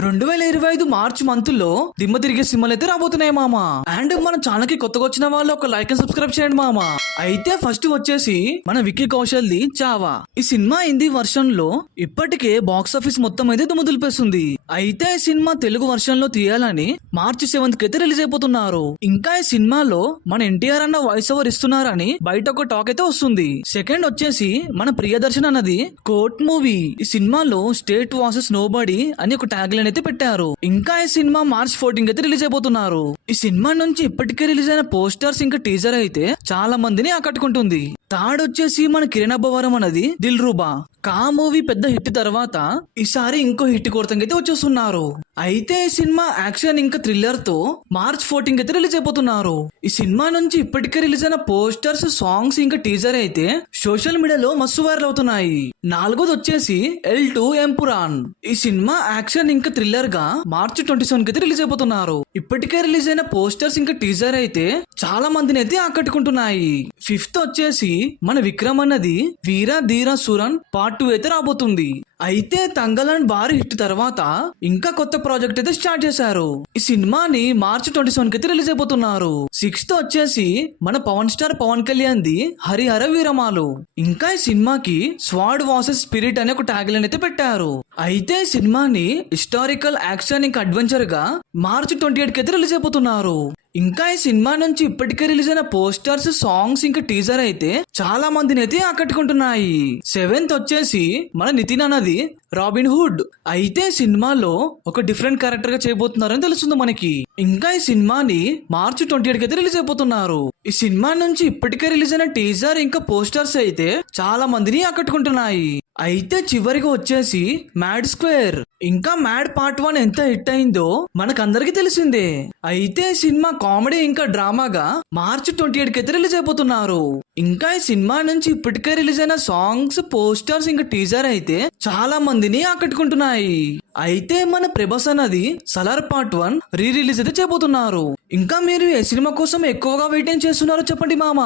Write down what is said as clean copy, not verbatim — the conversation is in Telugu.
2025 మార్చ్ మంత్ లో దిమ్మ తిరిగే సినిమాలు అయితే రాబోతున్నాయి మామ. అండ్ మన ఛానల్ కి కొత్తగా వచ్చిన వాళ్ళు ఒక లైక్ అండ్ సబ్స్క్రైబ్ చేయండి మామ. అయితే ఫస్ట్ వచ్చేసి మన విక్కీ కౌశల్ ది చావా. ఈ సినిమా హిందీ వర్షన్ లో ఇప్పటికే బాక్స్ ఆఫీస్ మొత్తం అయితే దుమ్ము దులిపేస్తుంది. అయితే ఈ సినిమా తెలుగు వర్షన్ లో తీయాలని మార్చి 7th కి అయితే రిలీజ్ అయిపోతున్నారు. ఇంకా ఈ సినిమాలో మన ఎన్టీఆర్ అన్న వాయిస్ ఓవర్ ఇస్తున్నారని బయట ఒక టాక్ అయితే వస్తుంది. సెకండ్ వచ్చేసి మన ప్రియదర్శన్ అన్నది కోర్ట్ మూవీ. ఈ సినిమాలో స్టేట్ వాసెస్ నోబడి అని ఒక ట్యాగ్ లైన్ అయితే పెట్టారు. ఇంకా ఈ సినిమా మార్చ్ 14 అయితే రిలీజ్ అయిపోతున్నారు. ఈ సినిమా నుంచి ఇప్పటికే రిలీజ్ అయిన పోస్టర్స్ ఇంకా టీజర్ అయితే చాలా మందిని ఆకట్టుకుంటుంది. థర్డ్ వచ్చేసి మన కిరణ్ అబ్బవరం అన్నది దిల్ రూబా. కా మూవీ పెద్ద హిట్ తర్వాత ఈసారి ఇంకో హిట్ కొరతంగా అయితే వచ్చేస్తున్నారు. అయితే ఈ సినిమా యాక్షన్ ఇంకా థ్రిల్లర్ తో మార్చ్ 14 అయితే రిలీజ్ అయిపోతున్నారు. ఈ సినిమా నుంచి ఇప్పటికే రిలీజ్ అయిన పోస్టర్స్, సాంగ్స్ ఇంకా టీజర్ అయితే సోషల్ మీడియాలో మస్తు వైరల్ అవుతున్నాయి. నాలుగోది వచ్చేసి L2 ఎంపురాన్. ఈ సినిమా యాక్షన్ ఇంకా థ్రిల్లర్ గా మార్చ్ 27 కి అయితే రిలీజ్ అయిపోతున్నారు. ఇప్పటికే రిలీజ్ అయిన పోస్టర్స్ ఇంకా టీజర్ అయితే చాలా మందిని అయితే ఆకట్టుకుంటున్నాయి. ఫిఫ్త్ వచ్చేసి మన విక్రమ్ అన్నది వీర ధీర సురన్ పార్ట్ 2 అయితే రాబోతుంది. అయితే తంగలాన్ భారీ హిట్ తర్వాత ఇంకా కొత్త ప్రాజెక్ట్ అయితే స్టార్ట్ చేశారు. ఈ సినిమాని మార్చ్ 27 కి అయితే రిలీజ్ అయిపోతున్నారు. సిక్స్త్ వచ్చేసి మన పవన్ స్టార్ పవన్ కళ్యాణ్ ది హరిహర వీరమాలు. ఇంకా ఈ సినిమాకి స్వాడ్ వాసెస్ స్పిరిట్ అనే ఒక ట్యాగ్ లైన్ అయితే పెట్టారు. అయితే ఈ సినిమాని హిస్టారికల్ యాక్షన్ ఇంకా అడ్వెంచర్ గా మార్చ్ 28 కి అయితే రిలీజ్ అయిపోతున్నారు. ఇంకా ఈ సినిమా నుంచి ఇప్పటికే రిలీజ్ అయిన పోస్టర్స్, సాంగ్స్ ఇంకా టీజర్ అయితే చాలా మందిని అయితే ఆకట్టుకుంటున్నాయి. సెవెంత్ వచ్చేసి మన నితిన్ అన్నది రాబిన్ హుడ్. అయితే సినిమాలో ఒక డిఫరెంట్ క్యారెక్టర్ గా చేయబోతున్నారని తెలుస్తుంది మనకి. ఇంకా ఈ సినిమాని మార్చ్ 28 కి అయితే రిలీజ్ అయిపోతున్నారు. ఈ సినిమా నుంచి ఇప్పటికే రిలీజ్ అయిన టీజర్ ఇంకా పోస్టర్స్ అయితే చాలా మందిని ఆకట్టుకుంటున్నాయి. అయితే చివరిగా వచ్చేసి మ్యాడ్ స్క్వేర్. ఇంకా మ్యాడ్ పార్ట్ 1 ఎంత హిట్ అయిందో మనకందరికి తెలిసిందే. అయితే ఈ సినిమా కామెడీ ఇంకా డ్రామాగా మార్చ్ 28 కి అయితే రిలీజ్ అయిపోతున్నారు. ఇంకా ఈ సినిమా నుంచి ఇప్పటికే రిలీజ్ అయిన సాంగ్స్, పోస్టర్స్ ఇంకా టీజర్ అయితే చాలా మందిని ఆకట్టుకుంటున్నాయి. అయితే మన ప్రభాస్ అన్నది సలార్ పార్ట్ 1 రీ రిలీజ్ అయితే చేయబోతున్నారు. ఇంకా మీరు ఏ సినిమా కోసం ఎక్కువగా వెయిటింగ్ చేస్తున్నారో చెప్పండి మామ.